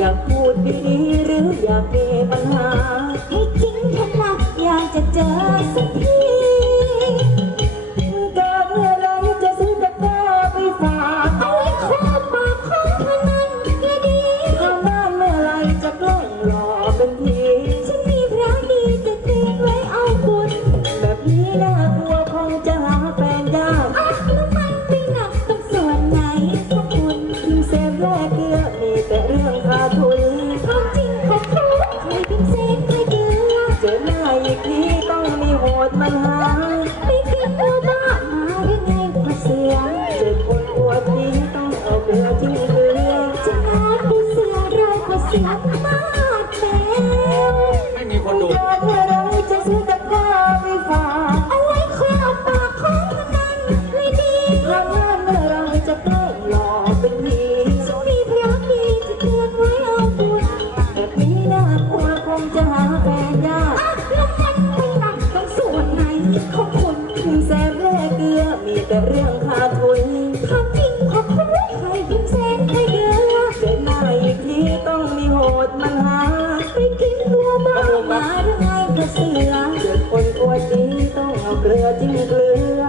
ยากพูดดีๆหรืออยากมีปัญหา ให้จริงเถอะนะอยากจะเจอสักที ไปกินตัวบ้ามาหรือไงพระเสือเจ็บคนปวดทีต้องเอาเกลือจิ้มเกลือจะนอนดูเสือรอยกว่าเสือมากแมวไม่มีคนดู แต่เรื่องขาดทุนความจริงของคุณใครพิมพ์เส้นใครเดือเจอหน้าอีกทีต้องมีโหดมันหาไปกินตัวบ้ามาหรือไงพระเสือเจอคนปวดทีต้องเอาเกลือจิ้มเกลือ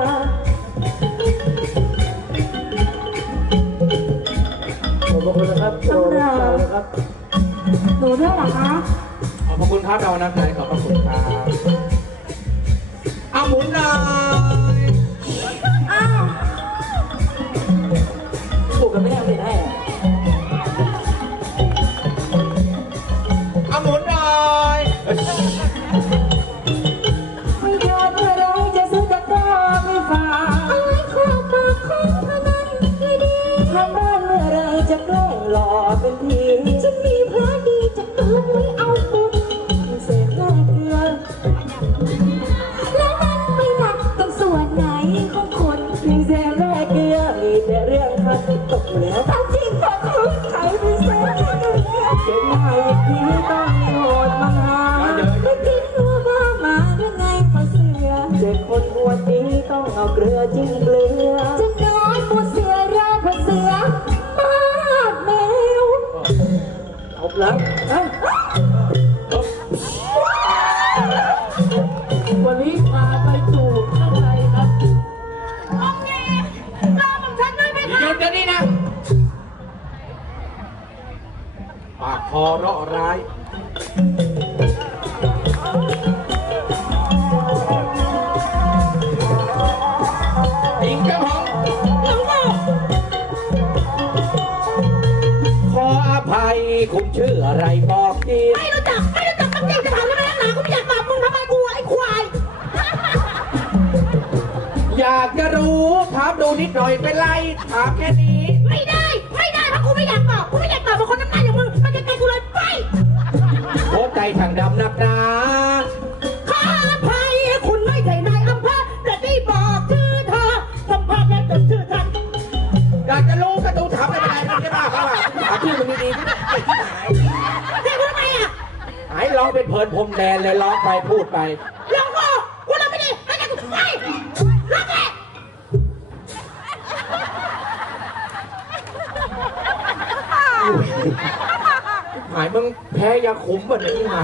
ขอบคุณนะครับโปรดเรานะครับหนูด้วยเหรอคะขอบคุณครับเรานะใจขอบพระคุณครับเอาหมุนหน่อย จะเตือนไว้เอาบุญเศษแรกเกลือ แล้วมันไปหนักตรงส่วนไหนของคุณพิมแซมแรกเกลือ มีแต่เรื่องขาดทุนตกเหลือควาจริงของคุณใครพิมพ์เส้นใครเดือเจอหน้าอีกทีต้องมีโดมันหามาเยอะไปกินตัวบ้ามาหรือไงพระเสือเจ็บคนปวดทีต้องเอาเกลือจิ้มเกลือจะนอนบนเสือรอพระเสือมาดแมว เอาละเอ้ยวั ปากคอเราะร้ายอิงเจ้าของขออภัยคุณชื่ออะไรบอกทีไม่รู้จัก ไม่รู้จักมันเก่งจะถามทำไมนักหนากูไม่อยากตอบมึงทำไมกูไอ้ควาย อยากจะรู้ถามดูนิดหน่อยเป็นไรถามแค่นี้ ไม่ได้ ไม่ได้เพราะกูไม่อยากตอบกูไม่อยากตอบเป็นคนน้ำหน้าอย่างมึง ใจทางดำนักหนาขออภัยคุณไม่ใช่นายอำเภอแต่ได้บอกชื่อเธอสัมภาษณ์และจดชื่อฉันอยากจะรู้ก็ดูถามไม่เป็นไม่ใช่บ้าเขาอะถามชื่อมึงดีๆที่ไอ้ที่หายเรียกกูทำไมอะหายร้องเป็นเพลินพรมแดนเลยร้องไปพูดไปายมึงแพ้ยาขุมบ่เนี่ยที่หา